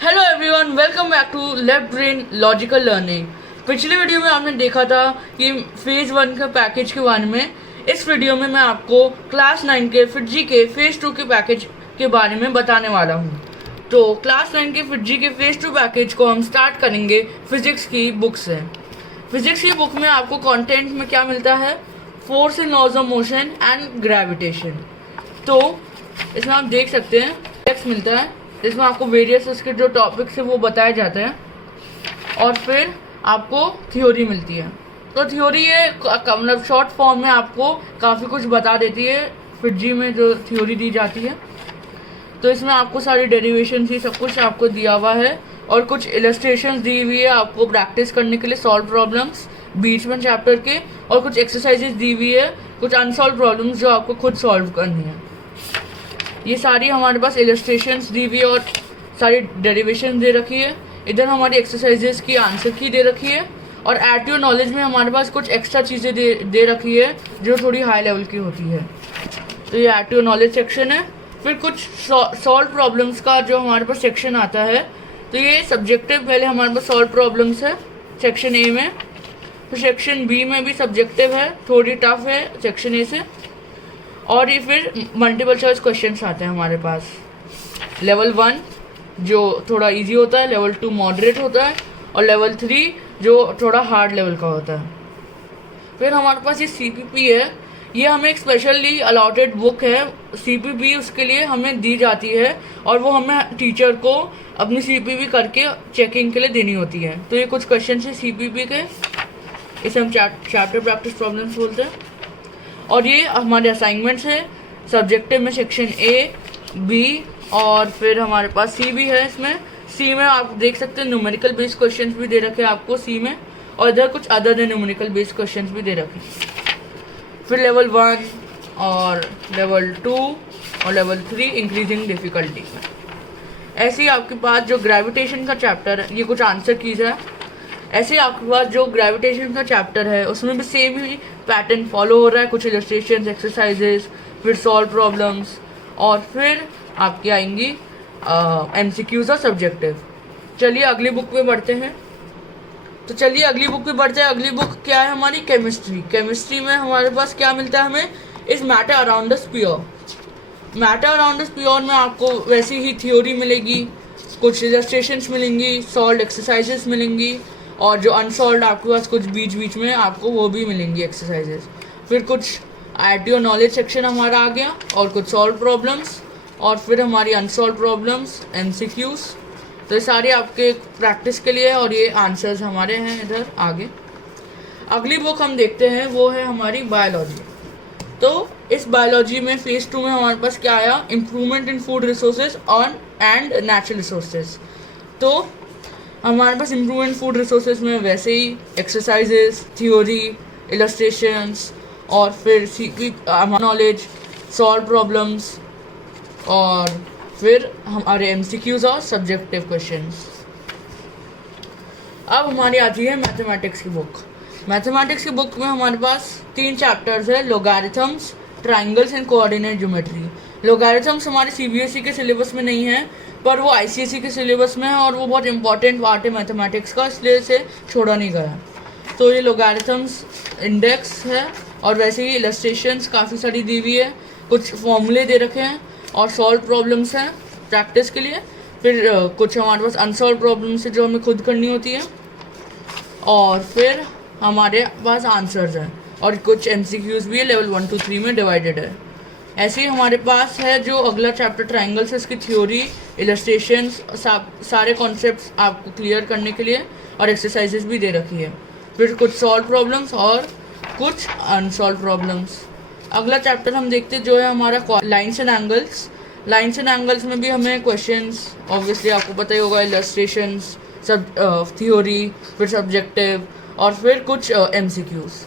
Hello everyone, welcome back to left brain logical learning. पिछले video में आपने देखा था कि फेज़ 1 के पैकेज के बारे में। इस वीडियो में मैं आपको क्लास 9 के फिटजी के फेज़ 2 के पैकेज के बारे में बताने वाला हूँ। तो क्लास 9 के फिटजी के फेज़ 2 पैकेज को हम स्टार्ट करेंगे फिजिक्स की बुक से। फिजिक्स की बुक में आपको कंटेंट में क्या मिलता है? Force and laws of motion and gravitation. तो इसमें आप देख सकते हैं टेक्स्ट मिलता है जिसमें आपको वेरियस उसके जो टॉपिक्स है वो बताए जाते हैं और फिर आपको थ्योरी मिलती है। तो थ्योरी ये मतलब शॉर्ट फॉर्म में आपको काफ़ी कुछ बता देती है फिटजी में जो थ्योरी दी जाती है। तो इसमें आपको सारी डेरिवेशन ही सब कुछ आपको दिया हुआ है और कुछ इलस्ट्रेशंस दी हुई है आपको प्रैक्टिस करने के लिए सॉल्व प्रॉब्लम्स बीच में चैप्टर के, और कुछ एक्सरसाइजेज दी हुई है, कुछ अनसॉल्व प्रॉब्लम्स जो आपको खुद सॉल्व करनी है। ये सारी हमारे पास इलस्ट्रेशंस दी हुई है और सारी डेरिवेशन दे रखी है। इधर हमारी एक्सरसाइजेस की आंसर की दे रखी है और एट योर नॉलेज में हमारे पास कुछ एक्स्ट्रा चीज़ें दे रखी है जो थोड़ी हाई लेवल की होती है। तो ये एट योर नॉलेज सेक्शन है। फिर कुछ सॉल्व प्रॉब्लम्स का जो हमारे पास सेक्शन आता है, तो ये सब्जेक्टिव पहले हमारे पास सॉल्व प्रॉब्लम्स है सेक्शन ए में। फिर सेक्शन बी में भी सब्जेक्टिव है, थोड़ी टफ है सेक्शन ए से। और ये फिर मल्टीपल चॉइस क्वेश्चंस आते हैं हमारे पास। लेवल 1 जो थोड़ा इजी होता है, लेवल 2 मॉडरेट होता है और लेवल 3 जो थोड़ा हार्ड लेवल का होता है। फिर हमारे पास ये CPP है, ये हमें एक स्पेशली अलॉटेड बुक है। CPP उसके लिए हमें दी जाती है और वो हमें टीचर को अपनी CPP करके चेकिंग के लिए देनी होती है। तो ये कुछ क्वेश्चन है CPP के, इसे हम चैप्टर प्रैक्टिस प्रॉब्लम्स बोलते हैं। और ये हमारे असाइनमेंट्स है सब्जेक्टिव में सेक्शन ए, बी और फिर हमारे पास सी भी है। इसमें सी में आप देख सकते हैं न्यूमेरिकल बेस्ड क्वेश्चंस भी दे रखे हैं आपको सी में, और इधर कुछ other than numerical based questions भी दे रखे हैं। फिर लेवल 1 और लेवल 2 और लेवल 3 इंक्रीजिंग डिफ़िकल्टी में। ऐसे ही आपके पास जो ग्रेविटेशन का चैप्टर है, ये कुछ आंसर कीज है। ऐसे आपके पास जो ग्रेविटेशन का चैप्टर है उसमें भी सेम ही पैटर्न फॉलो हो रहा है, कुछ इलस्ट्रेशंस, एक्सरसाइजेस, फिर सॉल्व प्रॉब्लम्स और फिर आपकी आएंगी MCQs और सब्जेक्टिव। चलिए अगली बुक पे बढ़ते हैं। अगली बुक क्या है हमारी? केमिस्ट्री। केमिस्ट्री में हमारे पास क्या मिलता है हमें? इस matter around the sphere. Matter around the sphere में आपको वैसी ही थ्योरी मिलेगी, कुछ इलस्ट्रेशंस मिलेंगी, सॉल्व एक्सरसाइजेस मिलेंगी और जो अनसॉल्व आपके पास कुछ बीच में आपको वो भी मिलेंगी एक्सरसाइजेस। फिर कुछ एट योर नॉलेज सेक्शन हमारा आ गया और कुछ सॉल्व प्रॉब्लम्स और फिर हमारी अनसॉल्व प्रॉब्लम्स, MCQs। तो ये सारे आपके प्रैक्टिस के लिए और ये आंसर्स हमारे हैं इधर आगे। अगली बुक हम देखते हैं वो है हमारी बायोलॉजी। तो इस बायोलॉजी में फेज़ 2 में हमारे पास क्या आया? Improvement in food resources on and natural resources. तो हमारे पास इम्प्रूवमेंट फूड रिसोर्सेज में वैसे ही एक्सरसाइजेस, थ्योरी, इलस्ट्रेशंस और फिर नॉलेज, सॉल्व प्रॉब्लम्स और फिर हमारे MCQs और सब्जेक्टिव क्वेश्चंस। अब हमारी आती है मैथमेटिक्स की बुक। मैथमेटिक्स की बुक में हमारे पास 3 चैप्टर्स है, लोगारिथम्स, ट्राइंगल्स एंड कोऑर्डिनेट ज्योमेट्री। लोगारिथम्स हमारे CBSE के सिलेबस में नहीं है पर वो ICSE के सिलेबस में है और वो बहुत इंपॉर्टेंट पार्ट है मैथमेटिक्स का, इसलिए इसे छोड़ा नहीं गया। तो ये लोगारिथम्स इंडेक्स है और वैसे ही इलस्ट्रेशंस काफ़ी सारी दी हुई है, कुछ फॉर्मूले दे रखे हैं और सॉल्व प्रॉब्लम्स हैं प्रैक्टिस के लिए। फिर कुछ हमारे पास अनसॉल्व प्रॉब्लम्स है जो हमें खुद करनी होती है और फिर हमारे पास आंसर्स हैं और कुछ MCQs भी है, लेवल 1 to 3 में डिवाइडेड है। ऐसे ही हमारे पास है जो अगला चैप्टर ट्राइंगल्स है, इसकी थ्योरी, इलस्ट्रेशंस, सारे कॉन्सेप्ट्स आपको क्लियर करने के लिए और एक्सरसाइजेस भी दे रखी है। फिर कुछ सॉल्व प्रॉब्लम्स और कुछ अनसॉल्व प्रॉब्लम्स। अगला चैप्टर हम देखते हैं जो है हमारा lines and angles. Lines and angles में भी हमें क्वेश्चंस ऑब्वियसली आपको पता ही होगा, इलस्ट्रेशंस, सब थ्योरी, फिर सब्जेक्टिव और फिर कुछ MCQs।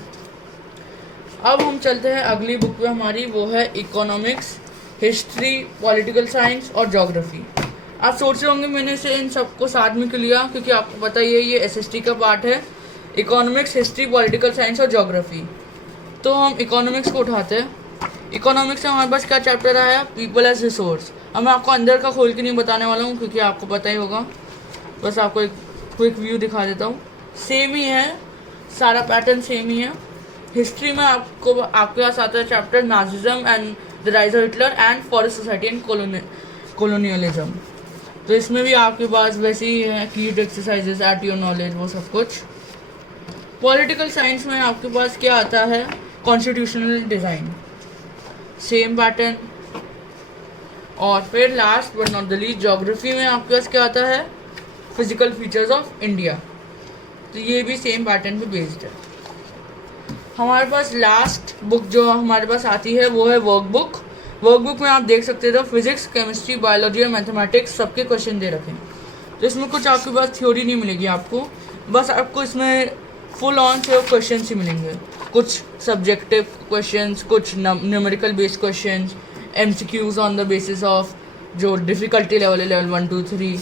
अब हम चलते हैं अगली बुक पे हमारी, वो है इकोनॉमिक्स, हिस्ट्री, पॉलिटिकल साइंस और ज्योग्राफी। आप सोच रहे होंगे मैंने इसे इन सबको साथ में क्यों लिया, क्योंकि आपको पता ही है ये SST का पार्ट है, इकोनॉमिक्स, हिस्ट्री, पॉलिटिकल साइंस और ज्योग्राफी। तो हम इकोनॉमिक्स को उठाते हैं। इकोनॉमिक्स में हमारे पास क्या चैप्टर आया? People as resource. अब मैं आपको अंदर का खोल के नहीं बताने वाला हूँ क्योंकि आपको पता ही होगा, बस आपको एक क्विक व्यू दिखा देता हूँ। सेम ही है, सारा पैटर्न सेम ही है। हिस्ट्री में आपको आपके पास आता है chapter Nazism and the rise of Hitler and forest society and colonialism. तो इसमें भी आपके पास वैसे ही है, कीड एक्सरसाइजेस, एट योर नॉलेज, वो सब कुछ। पॉलिटिकल साइंस में आपके पास क्या आता है, कॉन्स्टिट्यूशनल डिज़ाइन, सेम पैटर्न। और फिर last but not the least geography में आपके पास क्या आता है, फिजिकल फीचर्स ऑफ इंडिया। तो ये भी सेम पैटर्न पे बेस्ड है। हमारे पास लास्ट बुक जो हमारे पास आती है वो है वर्कबुक। वर्कबुक में आप देख सकते थे फिजिक्स, केमिस्ट्री, बायोलॉजी और मैथमेटिक्स सबके क्वेश्चन दे रखे हैं। तो इसमें कुछ आपके पास थ्योरी नहीं मिलेगी आपको, बस आपको इसमें फुल ऑन से क्वेश्चन ही मिलेंगे। कुछ सब्जेक्टिव क्वेश्चंस, कुछ numerical based questions, MCQs on the basis of जो डिफ़िकल्टी लेवल है, लेवल 1 2 3।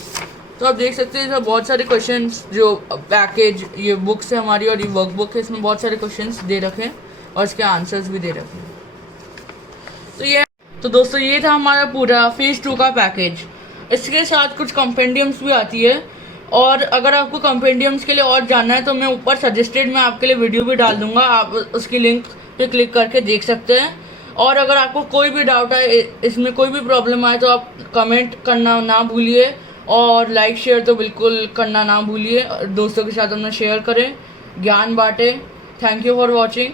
तो आप देख सकते हैं बहुत सारे क्वेश्चंस जो पैकेज ये बुक्स है हमारी और ये वर्कबुक है, इसमें बहुत सारे क्वेश्चंस दे रखे हैं और इसके आंसर्स भी दे रखे हैं। तो दोस्तों ये था हमारा पूरा फेज़ 2 का पैकेज। इसके साथ कुछ कंपेंडियम्स भी आती है, और अगर आपको कंपेंडियम्स के लिए और जानना है तो मैं ऊपर सजेस्टेड में आपके लिए वीडियो भी डाल दूंगा, आप उसकी लिंक पे क्लिक करके देख सकते हैं। और अगर आपको कोई भी डाउट है, इसमें कोई भी प्रॉब्लम आए, तो आप कमेंट करना ना भूलिए, और लाइक शेयर तो बिल्कुल करना ना भूलिए। दोस्तों के साथ अपना शेयर करें, ज्ञान बांटें। Thank you for watching.